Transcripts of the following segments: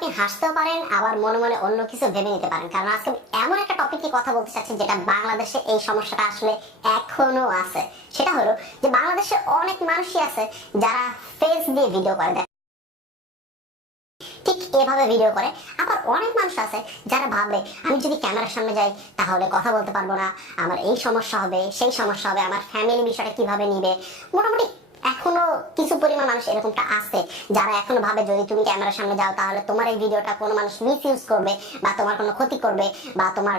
আপনি হাসতেও পারেন, আবার মনে মনে অন্য কিছু ভেবে নিতে পারেন, কারণ আজকে এমন একটা টপিক নিয়ে কথা বলতে চাচ্ছি যেটা বাংলাদেশে এই সমস্যাটা আসলে এখনো আছে। সেটা হলো যে বাংলাদেশে অনেক মানুষই আছে যারা ফেস দিয়ে ভিডিও করে দেয়, ঠিক এভাবে ভিডিও করে। আবার অনেক মানুষ আছে যারা ভাবে আমি যদি ক্যামেরার সামনে যাই তাহলে কথা বলতে পারবো না, আমার এই সমস্যা হবে, সেই সমস্যা হবে, আমার ফ্যামিলি বিষয়টা কিভাবে নিবে। মোটামুটি এখনো কিছু পরিমাণ মানুষ এরকমটা আছে যারা এখনো ভাবে যদি তুমি ক্যামেরার সামনে যাও তাহলে তোমার এই ভিডিওটা কোনো মানুষ মিস ইউজ করবে বা তোমার কোনো ক্ষতি করবে বা তোমার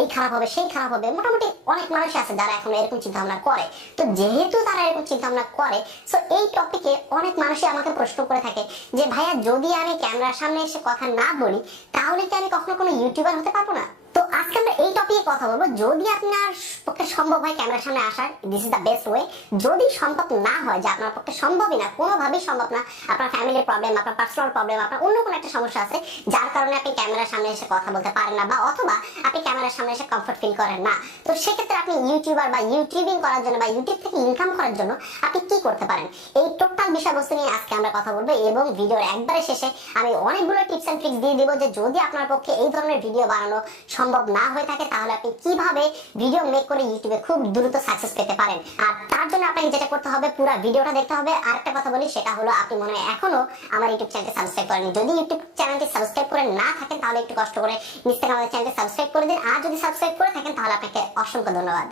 এই খারাপ হবে সেই খারাপ হবে। মোটামুটি অনেক মানুষ আছে যারা এখনো এরকম চিন্তা ভাবনা করে। তো যেহেতু তারা এরকম চিন্তা ভাবনা করে, সো এই টপিকে অনেক মানুষই আমাকে প্রশ্ন করে থাকে যে ভাইয়া যদি আমি ক্যামেরার সামনে এসে কথা না বলি তাহলে কি আমি কখনো কোনো ইউটিউবার হতে পারবো না? তো আজকে আমরা এই টপিকে কথা বলবো। যদি আপনার পক্ষে সম্ভব হয় ক্যামেরার সামনে আসার, this is the best way. যদি সম্ভব না হয়, যে আপনার পক্ষে সম্ভবই না, কোনোভাবেই সম্ভব না, আপনার ফ্যামিলির প্রবলেম, আপনার পার্সোনাল প্রবলেম, আপনার অন্য কোনো একটা সমস্যা আছে যার কারণে আপনি ক্যামেরার সামনে এসে কথা বলতে পারেন না, বা অথবা আপনি ক্যামেরার সামনে এসে কমফর্ট ফিল করেন না, তো সেক্ষেত্রে আপনি ইউটিউবার বা ইউটিউবিং করার জন্য বা ইউটিউব থেকে ইনকাম করার জন্য আপনি কি করতে পারেন, এই টোটাল বিষয়বস্তু নিয়ে আজকে আমরা কথা বলবো। এবং ভিডিওর একবারে শেষে আমি অনেকগুলো টিপস এন্ড ট্রিক্স দিয়ে দিব যে যদি আপনার পক্ষে এই ধরনের ভিডিও বানানো সম্ভব না হয়ে থাকে তাহলে আপনি কিভাবে ভিডিও মেক করে ইউটিউবে খুব দ্রুত সাকসেস পেতে পারেন। আর তার জন্য আপনাকে যেটা করতে হবে, পুরো ভিডিওটা দেখতে হবে। আর একটা কথা বলি, সেটা হলো আপনি মনে হয় এখনো আমার ইউটিউব চ্যানেলটি সাবস্ক্রাইব করেননি। যদি ইউটিউব চ্যানেলটি সাবস্ক্রাইব করে না থাকেন তাহলে একটু কষ্ট করে নিচ থেকে আমাদের চ্যানেলটি সাবস্ক্রাইব করে দিন। আর যদি সাবস্ক্রাইব করে থাকেন তাহলে আপনাকে অসংখ্য ধন্যবাদ।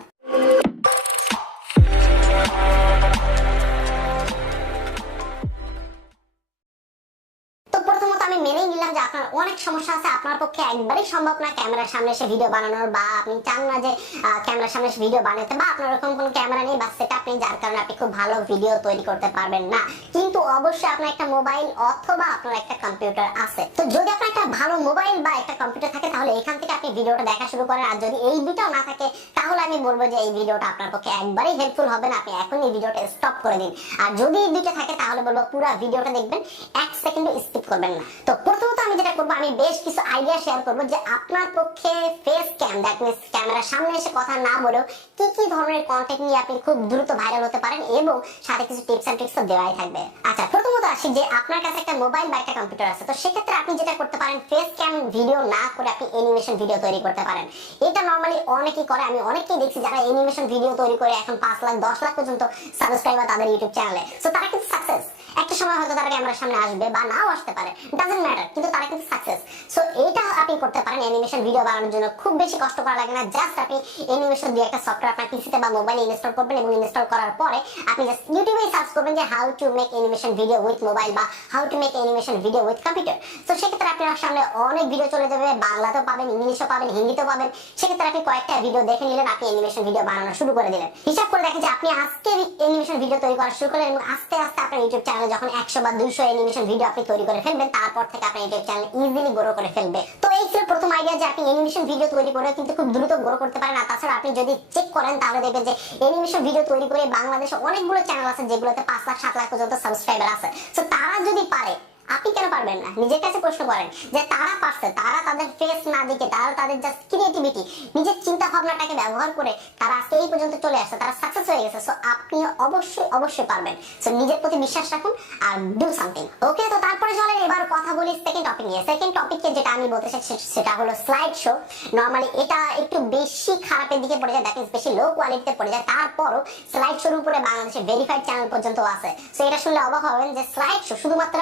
মেনেই নিলাম যে আপনার অনেক সমস্যা আছে, আপনার পক্ষে একবারই সম্ভব না ক্যামেরার সামনে এসে ভিডিও বানানোর, বা আপনি চান না যে ক্যামেরার সামনে এসে ভিডিও বানাতে, বা আপনার এরকম কোনো ক্যামেরা নেই বা সেটআপ নেই যার কারণে আপনি খুব ভালো ভিডিও তৈরি করতে পারবেন না। কিন্তু অবশ্যই আপনার একটা মোবাইল অথবা আপনার একটা কম্পিউটার আছে। তো যদি আপনার একটা ভালো মোবাইল বা একটা কম্পিউটার থাকে তাহলে এখান থেকে আপনি ভিডিওটা দেখা শুরু করেন। আর যদি এই দুটাও না থাকে তাহলে আমি বলবো যে এই ভিডিওটা আপনার পক্ষে একবারই হেল্পফুল হবে না, আপনি এখন এই ভিডিওটা স্টপ করে দিন। আর যদি এই দুটো থাকে তাহলে বলবো পুরো ভিডিওটা দেখবেন, এক সেকেন্ডও স্কিপ করবেন না। তো প্রথমত আমি যেটা করবো, আমি বেশ কিছু আইডিয়া শেয়ার করবো যে আপনার পক্ষে ফেস ক্যাম, দ্যাট মিন্স ক্যামেরার সামনে এসে কথা না বলেও কি কি ধরনের কন্টেন্ট নিয়ে আপনি খুব দ্রুত ভাইরাল হতে পারেন, এবং সাথে কিছু টিপস এন্ড ট্রিক্স দেওয়াই থাকবে। আচ্ছা, প্রথমত আসি যে আপনার কাছে একটা মোবাইল বা একটা কম্পিউটার আছে, তো সেক্ষেত্রে আপনি যেটা করতে পারেন, ফেস ক্যাম ভিডিও না করে আপনি অ্যানিমেশন ভিডিও তৈরি করতে পারেন। এটা নরমালি অনেকেই করে, আমি অনেকেই দেখছি যারা অ্যানিমেশন ভিডিও তৈরি করে এখন 5 লাখ 10 লাখ পর্যন্ত সাবস্ক্রাইবার তাদের ইউটিউব চ্যানেলে। সো তারা কিন্তু সাকসেস। একটা সময় হয়তো তারা ক্যামেরার সামনে আসবে বা নাও আসতে পারে, ডাজন্ট ম্যাটার, কিন্তু তারা কিন্তু সাকসেস। সো এইটা আপনি করতে পারেন অ্যানিমেশন ভিডিও বানানোর জন্য। খুব বেশি কষ্ট করা লাগে না, জাস্ট আপনি অ্যানিমেশন দিয়ে একটা সফটওয়্যার আপনার পিসিতে বা মোবাইলে ইনস্টল করবেন, এবং ইনস্টল করার পরে আপনি জাস্ট ইউটিউবে সার্চ করবেন যে how to make animation video with mobile বা how to make animation video with computer. তো সেক্ষেত্রে আপনার সামনে অনেক ভিডিও চলে যাবে, বাংলাতেও পাবেন, ইংলিশও পাবেন, হিন্দিতেও পাবেন। সেক্ষেত্রে আপনি কয়েকটা ভিডিও দেখে নিলেন, আপনি অ্যানিমেশন ভিডিও বানানো শুরু করে দিলেন। হিসাব করে দেখেন যে আপনি আজকে অ্যানিমেশন ভিডিও তৈরি করা শুরু করলেন, এবং আস্তে আস্তে আপনার ইউটিউব চ্যানেলে যখন 100 বা 200 অ্যানিমেশন ভিডিও আপনি তৈরি করে ফেলবেন, তারপর থেকে আপনার ইউটিউব চ্যানেল ইজিলি গ্রো করে ফেলবে। তো এই ছিল প্রথম আইডিয়া যে আপনি অ্যানিমেশন ভিডিও তৈরি করে কিন্তু খুব দ্রুত গ্রো করতে পারেন। আর তাছাড়া আপনি যদি চেক করেন তাহলে দেখবেন যে অ্যানিমেশন ভিডিও তৈরি করে বাংলাদেশে অনেকগুলো চ্যানেল আছে যেগুলোতে 5 লাখ 7 লাখ পর্যন্ত সাবস্ক্রাইবার আছে। তো তারা যদি পারে, আপনি কেন পারবেন না? নিজের কাছে প্রশ্ন করেন যে তারা পারছে, তারা তাদের ফেস না দেখে, তারা তাদের জাস্ট ক্রিয়েটিভিটি, নিজের চিন্তা ভাবনাটাকে ব্যবহার করে তারা আজকে এই পর্যন্ত চলে আসছে, তারা সাকসেস হয়ে গেছে। সো আপনি অবশ্যই পারবেন। সো নিজের প্রতি বিশ্বাস রাখুন আর ডু সামথিং। ওকে, তো তারপরে চলেন এবার কথা বলি সেকেন্ড টপিক নিয়ে। সেকেন্ড টপিকে যেটা আমি বলতে চাচ্ছি সেটা হলো স্লাইড শো। নরমালি এটা একটু বেশি খারাপের দিকে পড়ে যায়, দ্যাট ইজ বেশি লো কোয়ালিটিতে পড়ে যায়। তারপরও স্লাইড শোর উপরে বাংলাদেশে ভেরিফাইড চ্যানেল পর্যন্ত আছে। সো এটা শুনলে অবাক হবেন যে স্লাইড শো শুধুমাত্র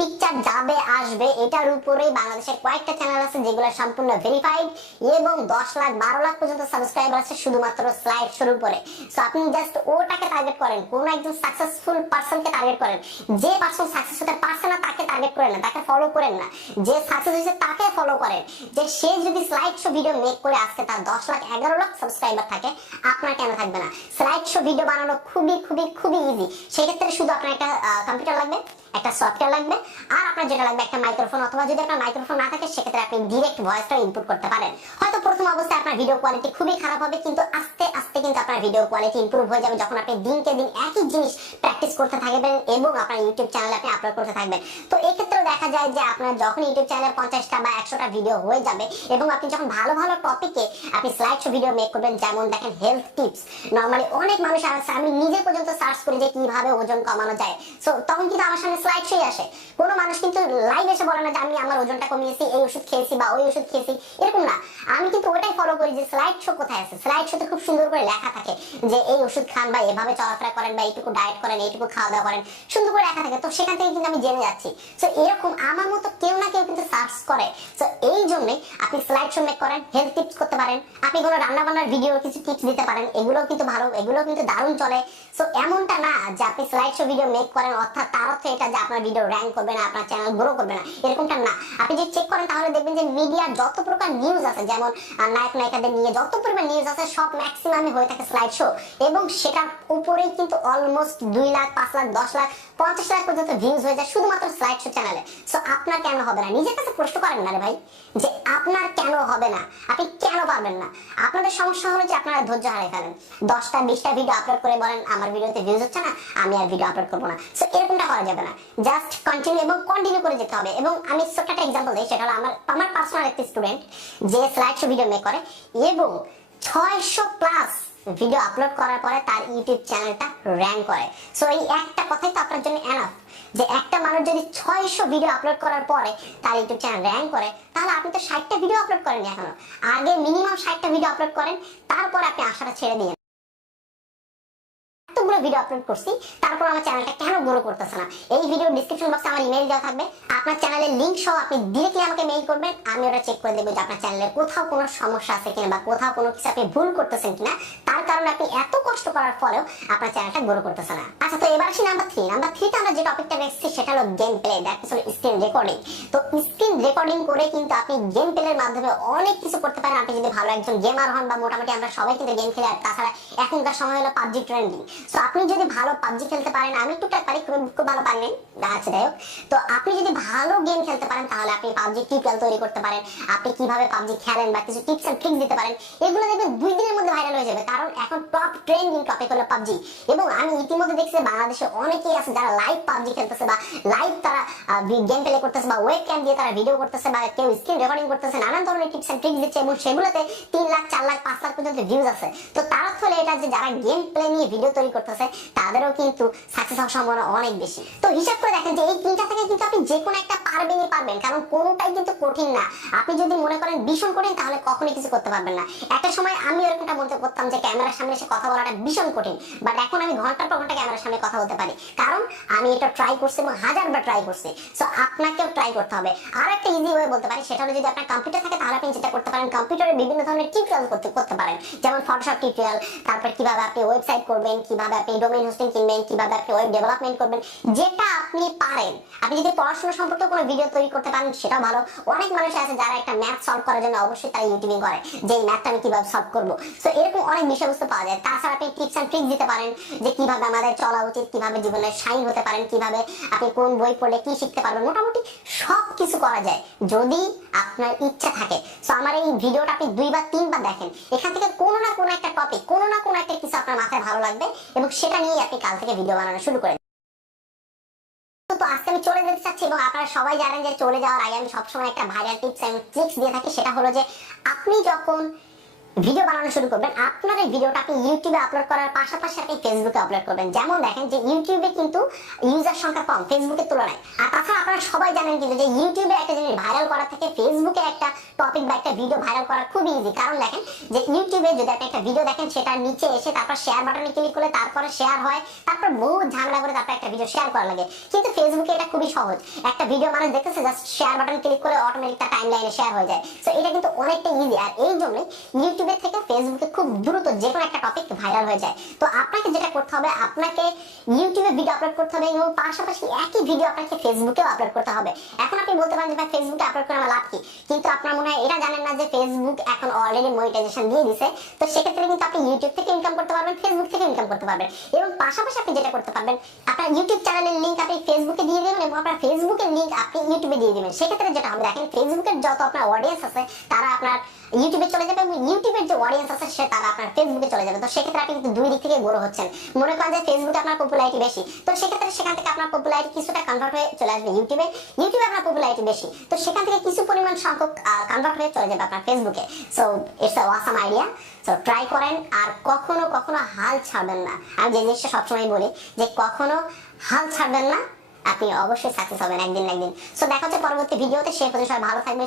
পিকচার যাবে আসবে এটার উপরেই বাংলাদেশের কয়েকটা চ্যানেল আছে যেগুলো সম্পূর্ণ ভেরিফাইড, এবং 10 লাখ 12 লাখ পর্যন্ত সাবস্ক্রাইবার আছে শুধুমাত্র স্লাইড শোর উপরে। সো আপনি জাস্ট ওটাকে টার্গেট করেন, কোন একজন সাকসেসফুল পারসনকে টার্গেট করেন। যে পারসন সাকসেস হতে পারছে না তাকে টার্গেট করেন না, তাকে ফলো করেন না। যে সাকসেস হয়েছে তাকে ফলো করেন। যে সে যদি স্লাইড শো ভিডিও মেক করে আজকে তার 10 লাখ 11 লাখ সাবস্ক্রাইবার থাকে, আপনার কেন থাকবে না? স্লাইড শো ভিডিও বানানো খুবই ইজি। সেক্ষেত্রে শুধু আপনার একটা কম্পিউটার লাগবে, একটা সফটওয়্যার লাগবে, আর আপনার যেটা লাগবে একটা মাইক্রোফোন, অথবা যদি আপনার মাইক্রোফোন না থাকে সেক্ষেত্রে আপনি ডাইরেক্ট ভয়েসটা ইনপুট করতে পারেন। হয়তো প্রথম অবস্থায় আপনার ভিডিও কোয়ালিটি খুবই খারাপ হবে, কিন্তু আস্তে আস্তে কিন্তু আপনার ভিডিও কোয়ালিটি ইমপ্রুভ হয়ে যাবে যখন আপনি দিনকে দিন একই জিনিস প্র্যাকটিস করতে থাকবেন এবং আপনার ইউটিউব চ্যানেলে আপনি আপলোড করতে থাকবেন। তো এই ক্ষেত্রে দেখা দেখা যায় যে আপনার যখন ইউটিউব চ্যানেলে 50টা বা 100টা ভিডিও হয়ে যাবে এবং আপনি যখন ভালো ভালো টপিকে আপনি স্লাইড শো ভিডিও মেক করবেন, যেমন দেখেন হেলথ টিপস, নরমালি অনেক মানুষ আছে, আমি নিজে পর্যন্ত সার্চ করি যে কিভাবে ওজন কমানো যায়, সো তখন কিন্তু আমার সামনে স্লাইড শোই আসে। কোনো মানুষ কিন্তু লাইভ এসে বলে না যে আমি আমার ওজনটা কমিয়েছি, এই ওষুধ খেয়েছি বা ওই ওষুধ খেয়েছি, এরকম না। আমি কিন্তু ওটাই ফলো করি যে স্লাইড শো কোথায় আছে। স্লাইড শোতে খুব সুন্দর করে লেখা থাকে যে এই ওষুধ খান বা এভাবে চলাফেরা করেন বা এইটুকু ডায়েট করেন, এইটুকু খাওয়া দাওয়া করেন, সুন্দর করে লেখা থাকে। তো সেখান থেকে কিন্তু আমি জেনে যাচ্ছি। সো এরকম আমার মতো কেউ না কেউ কিন্তু সার্চ করে। সো এই জন্য আপনি স্লাইড শো মেক করেন, হেলথ টিপস করতে পারেন, আপনি কোনো রান্না বান্নার ভিডিও কিছু টিপস দিতে পারেন, এগুলো কিন্তু ভালো, এগুলো কিন্তু দারুণ চলে। সো এমনটা না যে আপনি স্লাইড শো ভিডিও মেক করেন অর্থাৎ তার অর্থ এটা যে আপনার ভিডিও র্যাঙ্ক করবে না, আপনার চ্যানেল গ্রো করবে না, এরকমটা না। আপনি যদি চেক করেন তাহলে দেখবেন যে মিডিয়ার যত প্রকার নিউজ আছে, যেমন নায়ক নায়িকাদের নিয়ে যত পরিমাণ নিউজ আছে, সব ম্যাক্সিমামই হয়ে থাকে স্লাইড শো, এবং সেটার উপরেই কিন্তু অলমোস্ট 2 লাখ, 5 লাখ, 10 লাখ, 50 লাখ পর্যন্ত ভিউজ হয়ে যায় শুধুমাত্র স্লাইড শো চ্যানেলে। সো আপনার কেন হবে না? নিজের কাছে প্রশ্ন করেন না রে ভাই, যে আপনার কেন হবে না, আপনি কেন পারবেন না? আপনাদের সমস্যা হলো যে আপনারা ধৈর্য হারিয়ে ফেলেন, 10টা 20টা ভিডিও আপলোড করে বলেন আমার ভিডিওতে ভিউজ হচ্ছে না, আমি আর ভিডিও আপলোড করবো না। সো এরকমটা করা যাবে না, জাস্ট কন্টিনিউ এবং কন্টিনিউ করে যেতে হবে। এবং আমি ছোট্ট একটা এক্সাম্পল দিই, সেটা হলো আমার পার্সোনাল একটা স্টুডেন্ট যে স্লাইড শো ভিডিও মেক করে এবং 600+ ভিডিও আপলোড করার পরে তার ইউটিউব চ্যানেলটা র্যাঙ্ক করে। সো এই একটা কথাই তো আপনার জন্য এনাফ, যে একটা মানুষ যদি 600 ভিডিও আপলোড করার পরে তার ইউটিউব চ্যানেল র্যাঙ্ক করে, তাহলে আপনি তো 60টা ভিডিও আপলোড করেননি এখনো। আগে মিনিমাম 60টা ভিডিও আপলোড করেন, তারপর আপনি আশাটা ছেড়ে দিন। এতগুলো ভিডিও আপলোড করছি, তারপর আমার চ্যানেলটা কেন গ্রো করতেছে না? এই ভিডিও ডেসক্রিপশন বক্সে আমার ইমেল দেওয়া থাকবে, আপনার চ্যানেলের লিংক সহ আপনি ডিরেক্টলি আমাকে মেইল করবেন, আমি ওটা চেক করে দেখব যে আপনার চ্যানেলে কোথাও কোনো সমস্যা আছে কিনা বা কোথাও কোনো কিছু আপনি ভুল করতেছেন কিনা, তার কারণে আপনি এত কষ্ট করার পরেও আপনার চ্যানেলটা গ্রো করতেছে না। আচ্ছা, তো এবার আসি নাম্বার 3। নাম্বার 3তে আমরা যে টপিকটা দেখছি সেটা হলো game play, that is screen recording. তো স্ক্রিন রেকর্ডিং করে কিন্তু আপনি গেম প্লের মাধ্যমে অনেক কিছু করতে পারেন। আপনি যদি ভালো একজন গেমার হন, বা মোটামুটি আমরা সবাই কিন্তু গেম খেলি, আর তাছাড়া এখনকার সময় হলো পাবজি ট্রেন্ডিং। সো আপনি যদি ভালো পাবজি খেলতে পারেন, আমি টুকটাক পারি, খুব ভালো পারি নাই, আচ্ছা যাই হোক, তো আপনি যদি ভালো গেম খেলতে পারেন তাহলে আপনি পাবজি টিউটোরিয়াল তৈরি করতে পারেন, আপনি কিভাবে পাবজি খেলেন বা কিছু টিপস এন্ড ট্রিক্স দিতে পারেন, এগুলো দেখবেন 2 দিনের মধ্যে ভাইরাল হয়ে যাবে, কারণ এখন টপ ট্রেন্ডিং টপিক হলো পাবজি। এবং আমি ইতিমধ্যে দেখছি বাংলাদেশে অনেকেই আছে যারা লাইভ পাবজি খেলতেছে, বা লাইভ তারা গেম প্লে করতেছে, বা ওয়েব ক্যাম দিয়ে তারা ভিডিও করতেছে, বা কেউ স্ক্রিন রেকর্ডিং করতেছে, নানান ধরনের টিপস এন্ড ট্রিক্স দিচ্ছে, এবং সেগুলোতে 3 লাখ, 4 লাখ, 5 লাখ পর্যন্ত ভিউজ আছে। তো তার ফলে এটা যে যারা গেম প্লে নিয়ে ভিডিও তৈরি করতেছে তাদেরও কিন্তু সাকসেস হওয়ার সম্ভাবনা অনেক বেশি। তো হিসাব করে দেখেন যে এই 3টা থেকে কিন্তু আপনি যে কোনো একটা পারবেনই পারবেন, কারণ কোনোটাই কিন্তু কঠিন না। আপনি যদি মনে করেন ভীষণ কঠিন, তাহলে কখনোই কিছু করতে পারবেন না। একটা সময় আমি এরকমটা বলতে করতাম যে ক্যামেরার সামনে এসে কথা বলাটা ভীষণ কঠিন, বাট এখন আমি ঘন্টার পর ঘন্টা ক্যামেরার সামনে কথা বলতে পারি, কারণ আমি এটা ট্রাই করছি এবং 1000বার ট্রাই করছি। সো আপনাকেও ট্রাই করতে হবে। আর একটা ইজি ওয়ে বলতে পারি, সেটা হলো যদি আপনার কম্পিউটার থাকে তাহলে আপনি যেটা করতে পারেন, কম্পিউটারে বিভিন্ন ধরনের টিউটোরিয়াল করতে পারেন, যেমন ফটোশপ টিউটোরিয়াল, তারপর কিভাবে আপনি ওয়েবসাইট করবেন, কিভাবে আপনি ডোমেইন হোস্টিং কিনবেন, কিভাবে আপনি ওয়েব ডেভেলপমেন্ট করবেন, যেটা আপনি পারেন। আপনি যদি পড়াশোনা সম্পর্কে কোনো ভিডিও তৈরি করতে পারেন সেটাও ভালো। অনেক মানুষ আছে যারা একটা ম্যাথ সলভ করার জন্য অবশ্যই তারা ইউটিউবিং করে, যে এই ম্যাথটা আমি কিভাবে সলভ করব। সো এরকম অনেক বিষয়বস্তু পাওয়া যায়। তাছাড়া আপনি টিপস এন্ড ট্রিক্স দিতে পারেন, যে কিভাবে আমাদের চলা উচিত, কিভাবে জীবনে শাইন হতে পারেন, কিভাবে আপনি কোন বই পড়লে কি শিখতে পারবেন, মোটামুটি সব কিছু করা যায় যদি আপনার ইচ্ছা থাকে। সো আমার এই ভিডিওটা আপনি 2 বা 3 বার দেখেন, এখান থেকে কোনো না কোনো একটা টপিক, কোনো না কোনো একটা কিছু আপনার মাথায় ভালো লাগবে, এবং সেটা নিয়ে আপনি কাল থেকে ভিডিও বানানো শুরু করেন। তো আজকে আমি চলে যেতে চাচ্ছি, এবং আপনারা সবাই জানেন যে চলে যাওয়ার আগে আমি সবসময় একটা ভাইরাল টিপস এন্ড ট্রিক্স দিয়ে থাকি, সেটা হলো যে আপনি যখন ভিডিও বানানো শুরু করবেন, আপনার এই ভিডিওটা আপনি ইউটিউবে আপলোড করার পাশাপাশি আপনি ফেসবুকে আপলোড করবেন। যেমন দেখেন যে ইউটিউবে কিন্তু ইউজার সংখ্যা কম ফেসবুকের তুলনায়, আর তাছাড়া আপনারা সবাই জানেন কিন্তু যে ইউটিউবে একটা জিনিস ভাইরাল করা থেকে ফেসবুকে একটা টপিক বা একটা ভিডিও ভাইরাল করা খুব ইজি। কারণ দেখেন যে ইউটিউবে যদি আপনি একটা ভিডিও দেখেন, সেটা নিচে এসে তারপর শেয়ার বাটনে ক্লিক করলে তারপরে শেয়ার হয়, তারপর বহু ঝামেলা করে তারপর একটা ভিডিও শেয়ার করা লাগে। কিন্তু ফেসবুকে এটা খুবই সহজ, একটা ভিডিও মানুষ দেখতেছে, জাস্ট শেয়ার বাটন ক্লিক করে অটোমেটিক তার টাইমলাইনে শেয়ার হয়ে যায়। সো এটা কিন্তু অনেকটা ইজি, আর এই জন্যই ইউটিউবের থেকে ফেসবুকে খুব দ্রুত যে কোনো একটা টপিক ভাইরাল হয়ে যায়। তো আপনাকে যেটা করতে হবে, আপনাকে ইউটিউবে ভিডিও আপলোড করতে হবে, এবং পাশাপাশি একই ভিডিও আপনাকে ফেসবুকেও আপলোড করতে হবে। এখন আপনি বলতে পারেন যে ভাই ফেসবুকে আপলোড করে আমার লাভ কি, কিন্তু আপনার মনে হয় এটা জানেন না যে ফেসবুক এখন অলরেডি মনিটাইজেশন দিয়ে দিছে। তো সেক্ষেত্রে কিন্তু আপনি ইউটিউব থেকে ইনকাম করতে পারবেন, ফেসবুক থেকে ইনকাম করতে পারবেন, এবং পাশাপাশি আপনি যেটা করতে পারবেন, আপনার ইউটিউব চ্যানেলের লিংক আপনি ফেসবুকে দিয়ে দেবেন, এবং আপনার ফেসবুকের লিংক আপনি ইউটিউবে দিয়ে দিবেন। সেক্ষেত্রে যেটা হবে, দেখেন ফেসবুকের যত আপনার অডিয়েন্স আছে তারা আপনার ইউটিউবে চলে যাবে এবং ইউটিউবের যে অডিয়েন্স আছে সে তারা আপনার ফেসবুকে চলে যাবে। তো সেক্ষেত্রে আপনি কিন্তু দুই দিক থেকে গ্রো হচ্ছেন। মনে করেন যে ফেসবুকে আপনার পপুলারিটি বেশি, তো সেক্ষেত্রে সেখান থেকে আপনার পপুলারিটি কিছুটা কনভার্ট হয়ে চলে আসবে ইউটিউবে। ইউটিউবে আপনার পপুলারিটি বেশি, তো সেখান থেকে কিছু পরিমাণ সংখ্যক কনভার্ট হয়ে চলে যাবে আপনার ফেসবুকে। So it's a awesome idea. So try করেন আর কখনো কখনো হাল ছাড়বেন না। আমি যে জিনিসটা সবসময় বলি যে কখনো হাল ছাড়বেন না, আপনি অবশ্যই সাকসেস হবেন একদিন না একদিন। সো দেখা হচ্ছে পরবর্তী ভিডিওতে। সে পর্যন্ত সবাই ভালো থাকবেন।